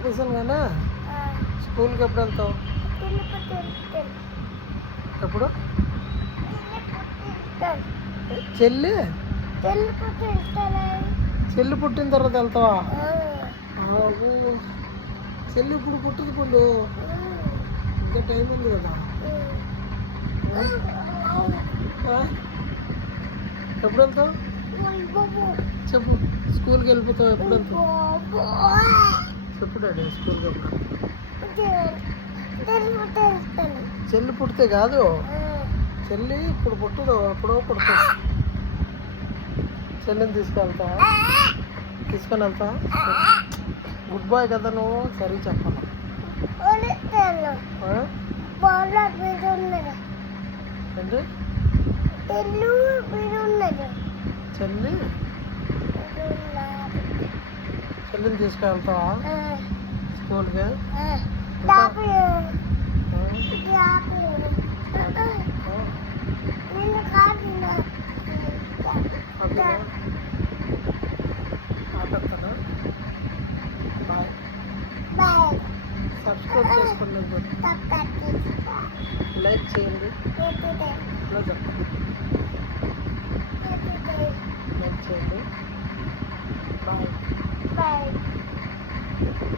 ఆపేసాను కానీ స్కూల్కి ఎప్పుడు వెళ్తావు? ఎప్పుడు? చెల్లి చెల్లి పుట్టిన తర్వాత వెళ్తావా? చెల్లి ఇప్పుడు పుట్టింది పుల్లు, ఇంకా టైం ఉంది కదా. ఎప్పుడు వెళ్తావు చెప్పు. స్కూల్కి వెళ్ళిపోతావు, ఎప్పుడు వెళ్తావు చెప్పు డాడీ. స్కూల్కి ఎప్పుడు? చెల్లి పుడితే కాదు, చెల్లి ఇప్పుడు పుట్టదు, ఎప్పుడో పుడుతుంది. చెల్లిని తీసుకెళ్తా, తీసుకొని వెళ్తా. గుడ్ బాయ్ కదా నువ్వు, సరే చెప్పాలి. ఏంటి చెల్లి? చెల్లిని తీసుకెళ్తావా స్కూల్కి? ఆపేస్తాను. బాయ్. సబ్స్క్రైబ్ చేసుకోండి, లైక్ చేయండి.